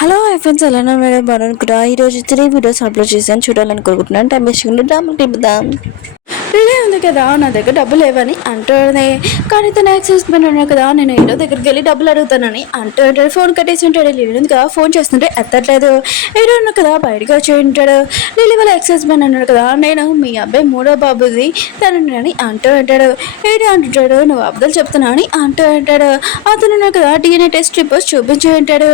Hello friends, ఎలా ఉన్నారు? బాగున్నాను. ఈరోజు 3 వీడియోస్ అప్లోడ్ చేశాను, చూడాలని కోరుకుంటున్నాను. టైం వేసుకుంటే డ్రామాకి దింపుదాం. రిలే ఉంది కదా, నా దగ్గర డబ్బులు లేవని అంటుంది. కానీ తన ఎక్స్ హస్బెండ్ ఉన్నాడు కదా, నేను హీరో దగ్గరికి వెళ్ళి డబ్బులు అడుగుతానని అంటుంటాడు. ఫోన్ కట్టేసి ఉంటాడు. లిలీ ఉంది కదా, ఫోన్ చేస్తుంటే ఎత్తట్లేదు. హీరో ఉన్నాడు కదా, బయటకు వచ్చి ఉంటాడు. లిలీ వాళ్ళ ఎక్స్ హస్బెండ్ అన్నాడు కదా, నేను మీ అబ్బాయి మూడో బాబుది తనని అంటూ ఉంటాడు. హీరో అంటుంటాడు, నువ్వు అబ్బాయిలు చెప్తున్నా అని అంటూ ఉంటాడు. అతను ఉన్నాడు కదా, DNA టెస్ట్ రిపోర్ట్స్ చూపించి ఉంటాడు.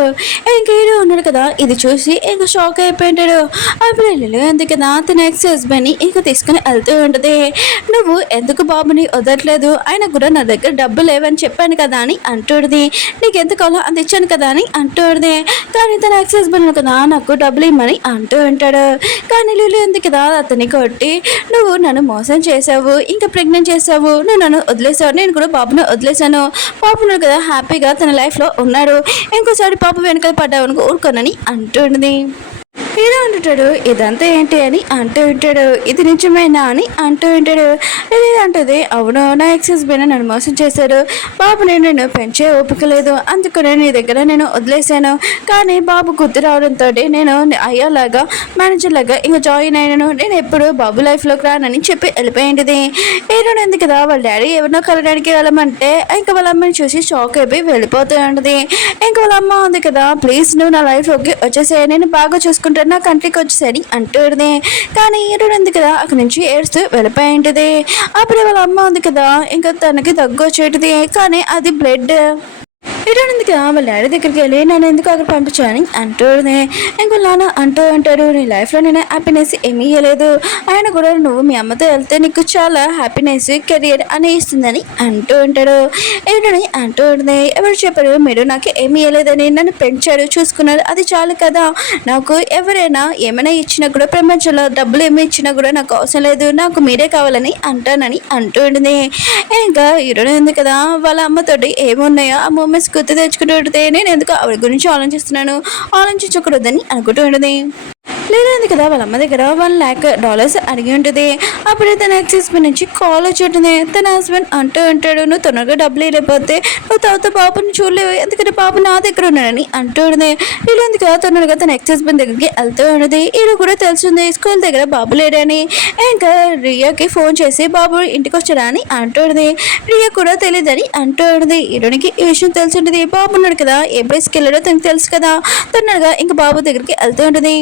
ఇంకా హీరో ఉన్నాడు కదా, ఇది చూసి ఇంకా షాక్ అయిపోయింటాడు. అప్పుడు లిలీ ఉంది కదా, తన ఎక్స్ హస్బెండ్ని ఇంకా తీసుకుని వెళ్తూ ఉంటుంది. నువ్వు ఎందుకు బాబుని వదలట్లేదు, ఆయన కూడా నా దగ్గర డబ్బులు లేవని చెప్పాను కదా అని అంటుంది. నీకు ఎంత కావాలో అంత ఇచ్చాను కదా అని అంటుంది. కానీ తన ఎక్స్ హస్బెండ్ కదా, నాకు డబ్బులు ఇమ్మని అంటూ ఉంటాడు. కానీ లిలీ ఉంది కదా, అతన్ని కొట్టి నువ్వు నన్ను మోసం చేసావు, ఇంకా ప్రెగ్నెంట్ చేసావు, నువ్వు నన్ను వదిలేసావు, నేను కూడా బాబుని వదిలేసాను, బాబును కదా హ్యాపీగా తన లైఫ్లో ఉన్నాడు, ఇంకోసారి పాప వెనకాల పడ్డావు అనుకో ఊరుకోనని అంటుంది. హీరో అంటుంటాడు, ఇదంతా ఏంటి అని అంటూ ఉంటాడు. ఇది నిజమేనా అని అంటూ ఉంటాడు. ఇది అంటుంది, అవును, నా ఎక్స్ హస్బెండ్ నన్ను మోసం చేశాడు, బాబుని నేను పెంచే ఓపిక లేదు, అందుకనే నీ దగ్గర నేను వదిలేశాను. కానీ బాబు గుర్తు రావడంతో నేను అయ్యేలాగా మేనేజర్ లాగా ఇంకా జాయిన్ అయినాను, నేను ఎప్పుడు బాబు లైఫ్లోకి రానని చెప్పి వెళ్ళిపోయింది. హీరో ఉంది కదా, వాళ్ళ డాడీ ఎవరినో కలడానికి వెళ్ళమంటే ఇంకా వాళ్ళ అమ్మని చూసి షాక్ అయిపోయి వెళ్ళిపోతూ ఉంటుంది. ఇంకా వాళ్ళ అమ్మ ఉంది కదా, ప్లీజ్ నువ్వు నా లైఫ్లోకి వచ్చేసాయి, నేను బాగా చూసుకుంటాను, నా కంట్రీకి వచ్చేసరి అంటుంది. కానీ హీరో ఉంది కదా, అక్కడి నుంచి ఏడుస్తూ వెళ్ళిపోయి ఉంటుంది. అప్పుడు వాళ్ళ అమ్మ ఉంది కదా, ఇంకా తనకి దగ్గు వచ్చేటిది, కానీ అది బ్లడ్. ఇటువంటి వాళ్ళ డాడీ దగ్గరికి వెళ్ళి నన్ను ఎందుకు అక్కడ పంపించాలని అంటుంది. ఇంకో నాన్న అంటూ ఉంటారు, నీ లైఫ్లో నేను హ్యాపీనెస్ ఏమీ ఇవ్వలేదు, ఆయన కూడా నువ్వు మీ అమ్మతో వెళ్తే నీకు చాలా హ్యాపీనెస్ కెరియర్ అని ఇస్తుందని అంటూ ఉంటాడు. ఏంటని అంటూ ఉంటుంది, ఎవరు చెప్పారు మీరు నాకు ఏమీ ఇవ్వలేదని, నన్ను పెంచారు చూసుకున్నారు, అది చాలు కదా, నాకు ఎవరైనా ఏమైనా ఇచ్చినా కూడా ప్రపంచంలో డబ్బులు ఏమి ఇచ్చినా కూడా నాకు అవసరం లేదు, నాకు మీరే కావాలని అంటానని అంటూ ఉంటుంది. ఇంకా హీరోయిన్ ఉంది కదా, వాళ్ళ అమ్మతోటి ఏమున్నాయో ఆ మూమెంట్స్ గుర్తు తెచ్చుకుంటూ ఉంటుంది. నేను ఎందుకు ఆవిడ గురించి ఆలోచిస్తున్నాను, ఆలోచించకూడదని అనుకుంటూ ఉంటుంది. లేదంది కదా, వాళ్ళ అమ్మ దగ్గర $1,00,000 అడిగి ఉంటుంది. అప్పుడే తన ఎక్స్ హస్బెండ్ నుంచి కాల్ వచ్చి ఉంటుంది. తన హస్బెండ్ అంటూ ఉంటాడు, నువ్వు తొందరగా డబ్బులు లేకపోతే నువ్వు తర్వాత బాబుని చూడలేవు, ఎందుకంటే బాబు నా దగ్గర ఉన్నాడని అంటూ ఉంటుంది. లేదంది కదా, తొందరగా తన ఎక్స్ హస్బెండ్ దగ్గరికి వెళ్తూ ఉన్నది. ఇది కూడా తెలిసింది స్కూల్ దగ్గర బాబు లేడని. ఇంకా రియాకి ఫోన్ చేసి బాబు ఇంటికి వచ్చాడా అని అంటుంది. రియా కూడా తెలియదని అంటూ ఉన్నది. హీరోనికి ఈ విషయం తెలిసి ఉంటుంది. బాబు ఉన్నాడు కదా, ఏ ప్లేస్కి వెళ్ళాడో తనకు తెలుసు కదా, తొందరగా ఇంకా బాబు దగ్గరికి వెళ్తూ ఉంటుంది.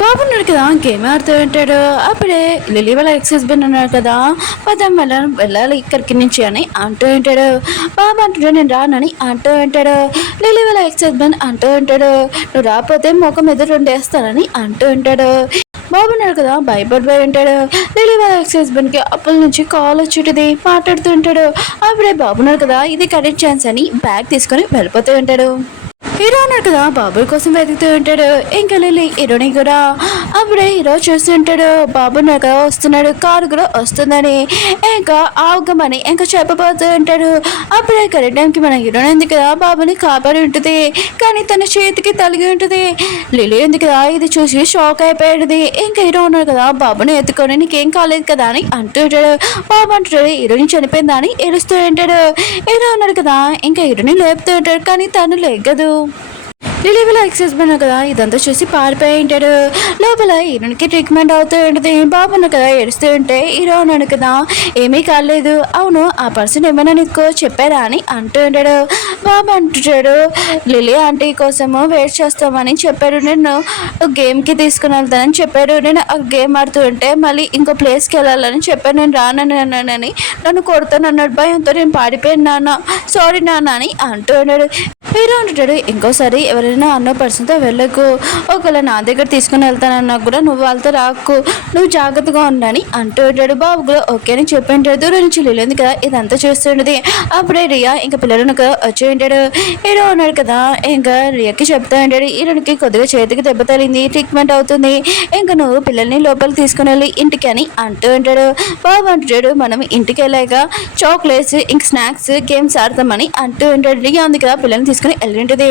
బాబు ఉన్నాడు కదా, గేమ్ ఆడుతూ ఉంటాడు. అప్పుడే లిలీ వాళ్ళ ఎక్స్ హస్బెండ్ ఉన్నాడు కదా, పదం వెళ్ళాలి ఇక్కడికి నుంచి అని అంటూ ఉంటాడు. బాబు అంటాడు, నేను రానని అంటూ ఉంటాడు. లిలీ వాళ్ళ ఎక్స్ హస్బెండ్ అంటూ ఉంటాడు, నువ్వు రాకపోతే ముఖం మీద రెండేస్తానని అంటూ ఉంటాడు. బాబు ఉన్నాడు కదా, భయపడిపోయి ఉంటాడు. లిలీ వాళ్ళ ఎక్స్ హస్బెండ్కి అప్పుల నుంచి కాల్ వచ్చేటిది, మాట్లాడుతూ ఉంటాడు. అప్పుడే బాబు ఉన్నాడు కదా, ఇది కరెక్ట్ ఛాన్స్ అని బ్యాగ్ తీసుకొని వెళ్ళిపోతూ ఉంటాడు. హీరో ఉన్నాడు కదా, బాబు కోసం వెతుకుతూ ఉంటాడు. ఇంకా లిలీ హీరోని కూడా. అప్పుడే హీరో చూస్తుంటాడు, బాబు నాకు వస్తున్నాడు, కారు కూడా వస్తుందని ఇంకా ఆగమని ఇంకా చెప్పబోతూ ఉంటాడు. అప్పుడే కరెక్ట్ టైంకి మన హీరోని ఉంది కదా, బాబుని కాపాడి ఉంటుంది. కానీ తన చేతికి తలిగి ఉంటుంది. లిలీ ఉంది కదా, ఇది చూసి షాక్ అయిపోయాడు. ఇంకా హీరో ఉన్నాడు కదా, బాబుని ఎత్తుకొని నీకేం కాలేదు కదా అని అంటూ ఉంటాడు. బాబు అంటాడు, హీరోని చనిపోయిందా అని ఏడుస్తూ ఉంటాడు. హీరో ఉన్నాడు కదా, ఇంకా హీరోని లేపుతూ ఉంటాడు, కానీ తను లేగదు. లిలీ వాళ్ళ ఎక్స్ హస్బెండ్ కదా, ఇదంతా చూసి పారిపోయి ఉంటాడు. లోపల హీరోనికి ట్రీట్మెంట్ అవుతూ ఉంటుంది. బాబు ఉన్నాడు కదా, ఏడుస్తూ ఉంటే హీరో ఉన్నాడు కదా, ఏమీ కాలేదు, అవును ఆ పర్సన్ ఏమైనా నీకు చెప్పారా అని అంటూ ఉంటాడు. బాబు అంటుంటాడు, లిలీ ఆంటీ కోసము వెయిట్ చేస్తామని చెప్పాడు, నేను గేమ్కి తీసుకుని వెళ్తానని చెప్పాడు, నేను ఆ గేమ్ ఆడుతూ ఉంటే మళ్ళీ ఇంకో ప్లేస్కి వెళ్ళాలని చెప్పాను, నేను రానని నన్ను కొడుతాను అన్నాడు, భయంతో నేను పాడిపోయాను నాన్న, సారీ నాన్న అని అంటూ ఉన్నాడు. హీరో అంటాడు, ఇంకోసారి ఎవరైనా అన్నో పర్సన్తో వెళ్ళకు, ఒకవేళ నా దగ్గర తీసుకుని వెళ్తానన్నా కూడా నువ్వు వాళ్ళతో రాకు, నువ్వు జాగ్రత్తగా ఉండని అంటూ ఉంటాడు. బాబు కూడా ఓకే అని చెప్పి ఉంటాడు. దూరం నుంచి లిలీ కదా ఇదంతా చూస్తుండేది. అప్పుడే రియా ఇంకా పిల్లలను వచ్చి ఉంటాడు. హీరో ఉన్నాడు కదా, ఇంకా రియాకి చెప్తా ఉంటాడు, హీరోనికి కొద్దిగా చేతికి దెబ్బ తగిలింది, ట్రీట్మెంట్ అవుతుంది, ఇంకా నువ్వు పిల్లల్ని లోపలికి తీసుకుని వెళ్ళి ఇంటికి అని అంటూ ఉంటాడు. బాబు అంటాడు, మనం ఇంటికి వెళ్ళాక చాక్లెట్స్ ఇంక స్నాక్స్ గేమ్స్ ఆడతామని అంటూ ఉంటాడు. రియా ఉంది కదా, పిల్లల్ని తీసుకుని వెళ్ళింటది.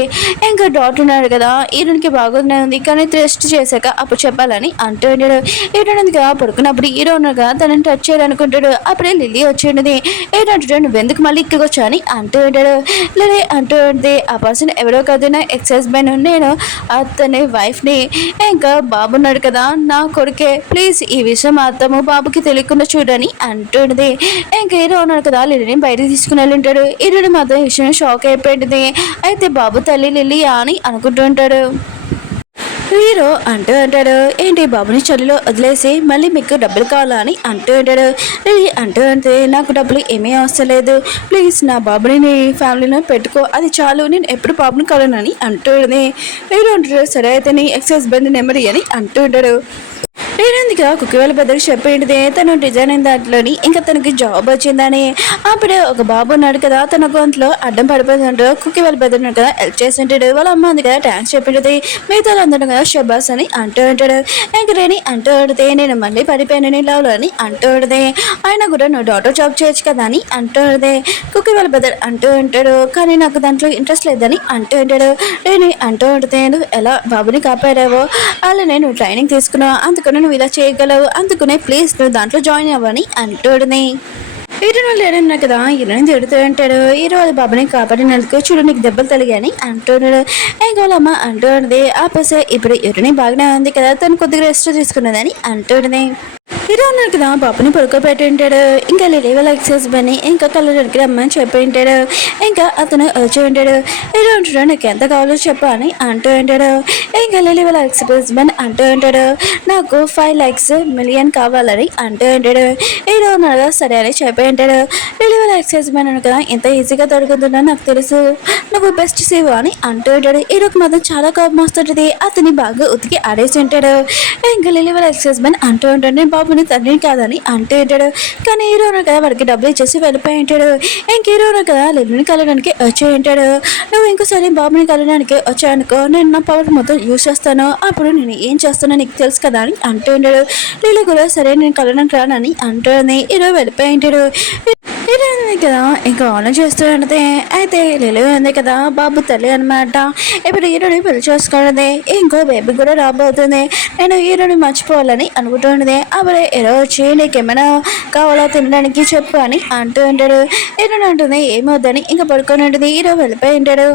ఇంకా డాక్టర్ ఉన్నాడు కదా, హీరోయిన్కి బాగుంది కానీ టెస్ట్ చేశాక అప్పుడు చెప్పాలని అంటూ ఉంటాడు. హీరోయిన్గా పడుకున్నప్పుడు హీరో ఉన్నాడుగా తనని టచ్ చేయాలనుకుంటాడు. అప్పుడే లిల్లీ వచ్చిండది. ఏంటంటే నువ్వెందుకు మళ్ళీ ఇక్కడికి వచ్చా అని అంటూ ఉంటాడు. లిల్లీ అంటూ ఉంటుంది, ఆ పర్సన్ ఎవరో కాదు నా ఎక్స్ హస్బెండ్, నేను అతని వైఫ్ని. ఇంకా బాబు ఉన్నాడు కదా నా కొడుకే, ప్లీజ్ ఈ విషయం అర్థము బాబుకి తెలియకుండా చూడని అంటుంది. ఇంకా హీరో ఉన్నాడు కదా లిల్లీని బయటకు తీసుకుని వెళ్ళింటాడు. హీరోని మాత్రం ఈ విషయం షాక్ అయిపోయింది. అయితే బాబు తల్లి లిల్లీ అని అనుకుంటూ ఉంటాడు. హీరో అంటూ అంటాడు, ఏంటి బాబుని చలిలో వదిలేసి మళ్ళీ మీకు డబ్బులు కావాలా అని అంటూ ఉంటాడు. అంటూ అంటే నాకు డబ్బులు ఏమీ అవసరం లేదు, ప్లీజ్ నా బాబుని నీ ఫ్యామిలీలో పెట్టుకో, అది చాలు, నేను ఎప్పుడు బాబుని కావాలని అంటుంది. హీరో అంటాడు, సరే అయితే నీ ఎక్స్ హస్బెండ్ నెంబర్ అని అంటూ ఉంటాడు. నేనందుగా కుక్కి వాళ్ళ పెద్దకి చెప్పేంటిదే తను డిజైన్ అయిన దాంట్లోని ఇంకా తనకి జాబ్ వచ్చిందని. అప్పుడే ఒక బాబు ఉన్నాడు కదా తన గొంతులో అడ్డం పడిపోతుంటాడు. కుక్కి వాళ్ళ పెద్ద ఉన్నాడు కదా హెల్ప్ చేసి ఉంటాడు. వాళ్ళ అమ్మ ఉంది కదా థ్యాంక్స్ చెప్పింది. మిగతా అందడం కదా షబాస్ అని అంటూ ఉంటాడు. ఇంకా రేని అంటూ ఉండితే నేను మళ్ళీ పడిపోయానని లవ్లో అని అంటూ ఉండితే ఆయన కూడా నువ్వు డాక్టర్ జాబ్ చేయొచ్చు కదా అని అంటూ ఉండితే కుక్కి వాళ్ళ పెద్ద అంటూ ఉంటాడు, కానీ నాకు దాంట్లో ఇంట్రెస్ట్ లేదని అంటూ ఉంటాడు. రేని అంటూ ఉండితే నువ్వు ఎలా బాబుని కాపాడావో అలా నేను ట్రైనింగ్ తీసుకున్నావు, అందుకని నువ్వు ఇలా చేయగలవు, అందుకునే ప్లీజ్ నువ్వు దాంట్లో జాయిన్ అవ్వని అంటూడుని. హీరో లేడన్నా కదా హీరోని తిడుతూ ఉంటాడు. హీరో వాళ్ళ బాబాని కాపాడినందుకు చూడు నీకు దెబ్బలు తలిగాని అంటున్నాడు. ఇంకా వాళ్ళ అమ్మ అంటూ ఉన్నది, ఆపసే ఇప్పుడు హీరోని బాగానే ఉంది కదా తను కొద్దిగా రెస్ట్ తీసుకున్నదని అంటున్నది. హీరో ఉన్నాడు కదా బాబుని పడుకోబెట్టి ఉంటాడు. ఇంకా లిలీ వాళ్ళ ఎక్స్ హస్బెండ్ని ఇంకా కలర్కి రమ్మని చెప్పి ఉంటాడు. ఇంకా అతను వచ్చి ఉంటాడు. హీరో అంటాడు నాకు ఎంత కావాలో చెప్పు అని అంటూ ఉంటాడు. ఇంకా లిలీ వాళ్ళ ఎక్స్ హస్బెండ్ అంటూ ఉంటాడు, నాకు 5 lakhs million కావాలని అంటూ ఉంటాడు. హీరో ఉన్నాడు సరే అని చెప్పి ఉంటాడు. లిలీ వాళ్ళ ఎక్స్ హస్బెండ్ అన్నాడు కదా ఎంత ఈజీగా దొరుకుతుందో నాకు తెలుసు, నువ్వు బెస్ట్ సేవ్ అని అంటూ ఉంటాడు. హీరోకి మాత్రం చాలా కోపం వస్తుంటుంది. అతని బాగా ఉతికి ఆడేసి ఉంటాడు. ఇంకా లిలీ వాళ్ళ ఎక్స్ హస్బెండ్ అంటూ ఉంటాడు నేను బాబుని తండ్రిని కాదని అంటూ ఉంటాడు. కానీ హీరో కదా వాడికి డబ్బులు ఇచ్చేసి వెళ్ళిపోయి ఉంటాడు. ఇంక హీరో కదా లిల్లీని కలవడానికి వచ్చి ఉంటాడు. నువ్వు ఇంకోసారి బాబుని కలవడానికి వచ్చాయనుకో నేను నా పవర్ మొత్తం యూజ్ చేస్తాను, అప్పుడు నేను ఏం చేస్తానో నీకు తెలుసు కదా అని అంటూ ఉంటాడు. లిల్లీ కూడా సరే నేను కలవడానికి రానని అంటుంది. హీరో వెళ్ళిపోయి ఉంటాడు. హీరో ఉంది కదా ఇంకా ఆన్ చేస్తూ ఉంటుంది. అయితే లిల్లీ ఉంది కదా బాబు తల్లి అనమాట. ఇప్పుడు హీరోని పెళ్లి చేసుకోవడదే, ఇంకో బేబీ కూడా రాబోతుంది, నేను హీరోని మర్చిపోవాలని అనుకుంటుంది. అప్పుడు హీరో వచ్చి నీకేమైనా కావాలా తినడానికి చెప్పు అని అంటూ ఉంటాడు. హీరోని అంటుంది ఏమవుద్దని ఇంకా పడుకొని ఉంటుంది. హీరో వెళ్ళిపోయి ఉంటాడు.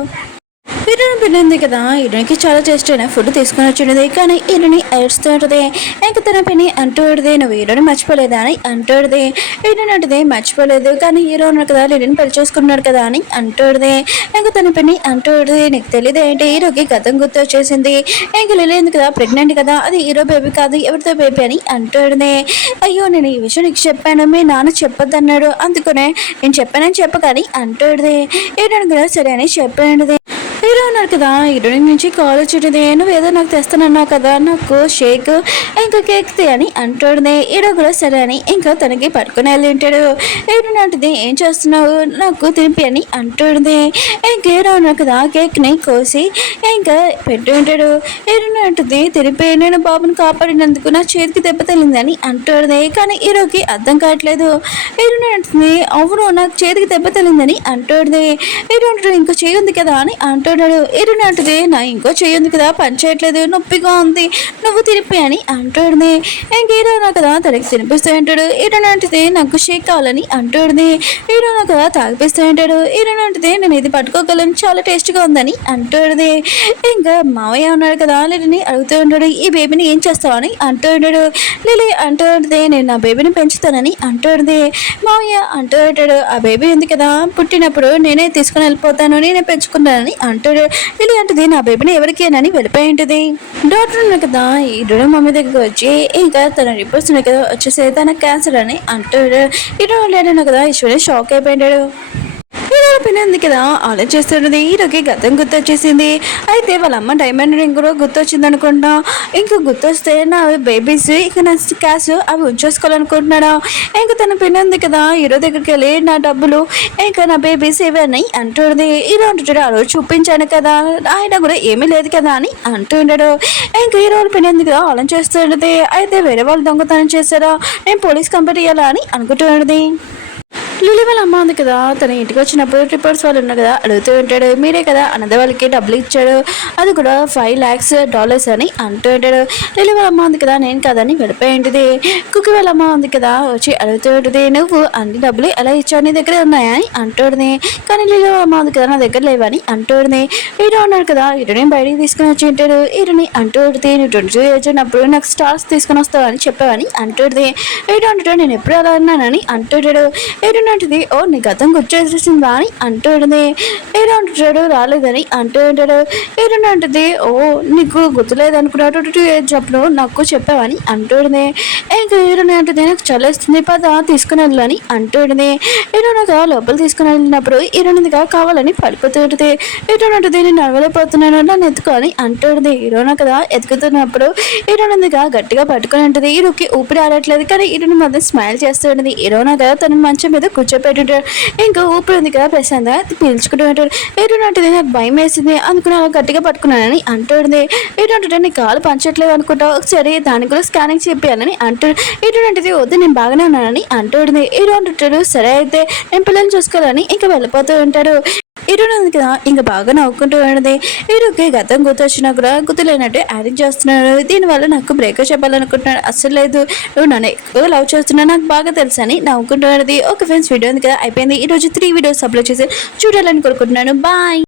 హీరోని పిల్లింది కదా హీరోనికి చాలా టేస్ట్ అయిన ఫుడ్ తీసుకొని వచ్చింది. కానీ హీరోని ఏడుస్తూ ఉంటుంది. ఇంకా తన పిన్ని అంటూ ఉంటుంది నువ్వు హీరోని మర్చిపోలేదా అని అంటూ ఉంటుంది. హీరోని అంటుంది మర్చిపోలేదు, కానీ హీరో ఉన్నాడు కదా హీరోని పెళ్లి చేసుకున్నాడు కదా అని అంటూ ఉంటుంది. ఇంకా తన పిన్ని అంటూ ఉంటుంది నీకు తెలియదు ఏంటి హీరోకి గతం గుర్తు వచ్చేసింది, ఇంకా లేదు కదా ప్రెగ్నెంట్ కదా అది హీరో బేబీ కాదు ఎవరితో బేబీ అని అంటూ ఉంటుంది. అయ్యో నేను ఈ విషయం నీకు చెప్పాను, మీ నాన్న చెప్పొద్దు అన్నాడు, అందుకనే నేను చెప్పానని చెప్పకని అంటూ ఉంటుంది. హీరోని కూడా సరే అని చెప్పండి. హీరో ఉన్నారు కదా హీరోయిన్ నుంచి కాల్ వచ్చింది, నువ్వు ఏదో నాకు తెస్తానన్నావు కదా నాకు షేక్ ఇంకా కేక్ అని అంటుంది. హీరో కూడా సరే అని ఇంకా తనకి పట్టుకుని వెళ్ళి ఉంటాడు. హీరోయిన్ అంటుంది ఏం చేస్తున్నావు నాకు తినిపి అని అంటుంది. ఇంకా హీరో ఉన్నారు కదా కేక్ని కోసి ఇంకా పెట్టి ఉంటాడు. హీరోయిన్ అంటుంది తినిపి నేను బాబుని కాపాడినందుకు నా చేతికి దెబ్బ తగిలింది అని అంటుంది. కానీ హీరోకి అర్థం కావట్లేదు. హీరోయిన్ అంటుంది అవును నాకు చేతికి దెబ్బ తగిలిందని అంటుంది. హీరో అంటాడు ఇంకో చేయి ఉంది కదా అని అంటున్నాడు. హీరోయిన్ అంటుంది నా ఇంకో చేయింది కదా పని చేయట్లేదు నొప్పిగా ఉంది నువ్వు తినిపి అని అంటుంది. ఇంక హీరో కదా తనకి తినిపిస్తూ ఉంటాడు. హీరోయిన్ అంటుంది నాకు షేక్ కావాలని అంటుంది. హీరో కదా తాగిపిస్తూ ఉంటాడు. హీరోయిన్ అంటుంది నేను ఇది పట్టుకోగలను చాలా టేస్ట్గా ఉందని అంటుంది. ఇంకా మావయ్య ఉన్నాడు కదా లిలీని అడుగుతూ ఉంటాడు ఈ బేబీని ఏం చేస్తావు అని అంటూ ఉంటాడు. లిలీ అంటూ ఉంటుంది నేను నా బేబీని పెంచుతానని అంటుంది. మావయ్య అంటూ ఉంటాడు ఆ బేబీ ఉంది కదా పుట్టినప్పుడు నేనే తీసుకుని వెళ్ళిపోతాను నేనే పెంచుకున్నానని అంటాడు. లిలీ అంటుంది నా బేబీని ఎవరికి అని వెళ్ళిపోయి ఉంటుంది. డాక్టర్ ఉన్న కదా హీరో మమ్మీ దగ్గరికి వచ్చి ఇంకా తన రిపోర్ట్స్ ఉన్నాయి కదా వచ్చేసి తన క్యాన్సర్ అని అంటాడు. హీరో లేడన్నా కదా ఈశ్వరి షాక్ అయిపోయాడు. హీరో పిల్లింది కదా ఆలోచిస్తున్నది. హీరోకి గతం గుర్తొచ్చేసింది. అయితే వాళ్ళ అమ్మ డైమండ్ రింగ్ కూడా గుర్తొచ్చింది అనుకుంటా. ఇంకా గుర్తొస్తే నా బేబీస్ ఇక నా క్యాష్ అవి ఉంచేసుకోవాలనుకుంటున్నాడా. ఇంకా తన పిల్లింది కదా హీరో దగ్గరికి వెళ్ళి నా డబ్బులు ఇంకా నా బేబీస్ ఏవని అంటుంది. హీరో అంటుంటాడు ఆ రోజు చూపించాను కదా ఆయన కూడా ఏమీ లేదు కదా అని అంటుంటాడు. ఇంకా హీరో పిల్లింది కదా ఆలోచిస్తున్నది. అయితే వేరే వాళ్ళు దొంగతనం చేశారా నేను పోలీస్ కంప్లైంట్ ఇవ్వాలా అని అనుకుంటున్నది. లిలీ వాళ్ళ అమ్మ ఉంది కదా, తన ఇంటికి వచ్చినప్పుడు రిపోర్ట్స్ వాళ్ళు ఉన్నారు కదా, అడుగుతూ ఉంటాడు, మీరే కదా అన్నద వాళ్ళకి డబ్బులు ఇచ్చాడు, అది కూడా $5 lakhs అని అంటూ ఉంటాడు. లిలీ వాళ్ళ అమ్మ ఉంది కదా, నేను కదని వెళ్ళిపోయి ఉంటుంది. కుక్కి వాళ్ళ అమ్మ ఉంది కదా, వచ్చి అడుగుతూ ఉంటుంది, నువ్వు అన్ని డబ్బులు ఎలా ఇచ్చావు, నీ దగ్గర ఉన్నాయా అని అంటుంది. కానీ లిలీ వాళ్ళ అమ్మ ఉంది కదా, నా దగ్గర లేవని అంటుంది. హీరో ఉన్నాడు కదా, హీరోని బయటికి తీసుకుని వచ్చి ఉంటాడు. హీరోని అంటూ ఉంటుంది, నువ్వు 22 years ఉన్నప్పుడు నాకు స్టార్స్ తీసుకుని వస్తావని చెప్పావని అంటుంది. హీరో అంటాడు, నేను ఎప్పుడు అలా అన్నానని అంటుంటాడు. హీరో అంటుంది, ఓ నీ గతం గుర్చేసిందా అని అంటుంది. హీరో అంటాడు, రాలేదని అంటూ ఉంటాడు. హీరో అంటుంది, ఓ నీకు గుర్తులేదు అనుకున్నా 22 years అప్పుడు నాకు చెప్పావని అంటుంది. ఇంకా హీరోని అంటుంది, నాకు చల్లేస్తుంది పద తీసుకుని వెళ్ళని అంటుంది. హీరోనిగా లోపల తీసుకుని వెళ్ళినప్పుడు హీరోనిగా కావాలని పడిపోతూ ఉంటుంది. హీరో అంటుంది, నేను నడవలేకపోతున్నాను నన్ను ఎత్తుకొని అంటుంది. హీరోన కదా ఎత్తుకుతున్నప్పుడు హీరోనిగా గట్టిగా పట్టుకుని ఉంటుంది. హీరోకి ఊపిరి ఆడట్లేదు, కానీ హీరోని మాత్రం స్మైల్ చేస్తూ ఉంటుంది. హీరోన కదా తన మంచం మీద కూర్చోపెట్టుంటాడు. ఇంకా ఊపిరి ఉంది కదా ప్రశాంతంగా పీల్చుకుంటూ ఉంటాడు. హీరోని అంటుంది, నాకు భయం వేసింది అనుకుని అలా గట్టిగా పట్టుకున్నానని అంటుంది. హీరో అంటుంటే నీ కాలు పంచట్లేదు అనుకుంటా, ఒకసారి దానికి కూడా స్కానింగ్ చేయాలని అంటాడు. హీరో అంటుంది, వద్దు నేను బాగానే ఉన్నానని అంటుంది. హీరో అంటుంటాడు, సరే అయితే నేను పిల్లల్ని చూసుకోవాలని ఇంకా వెళ్ళిపోతూ ఉంటాడు. హీరో ఉంది కదా ఇంకా బాగా నవ్వుకుంటూ ఉన్నది. హీరోకి గతం గుర్తొచ్చినా కూడా గుర్తులేనట్టు యాక్టింగ్ చేస్తున్నాడు. దీనివల్ల నాకు బ్రేకప్ చెప్పాలనుకుంటున్నాడు, అసలు లేదు నువ్వు నన్ను ఎక్కువగా లవ్ చేస్తున్నావు నాకు బాగా తెలుసు అని నవ్వుకుంటూ ఉన్నది. ఓకే ఫ్రెండ్స్, వీడియో ఉంది కదా అయిపోయింది. ఈరోజు 3 videos అప్లోడ్ చేసి చూడాలని కోరుకుంటున్నాను. బాయ్.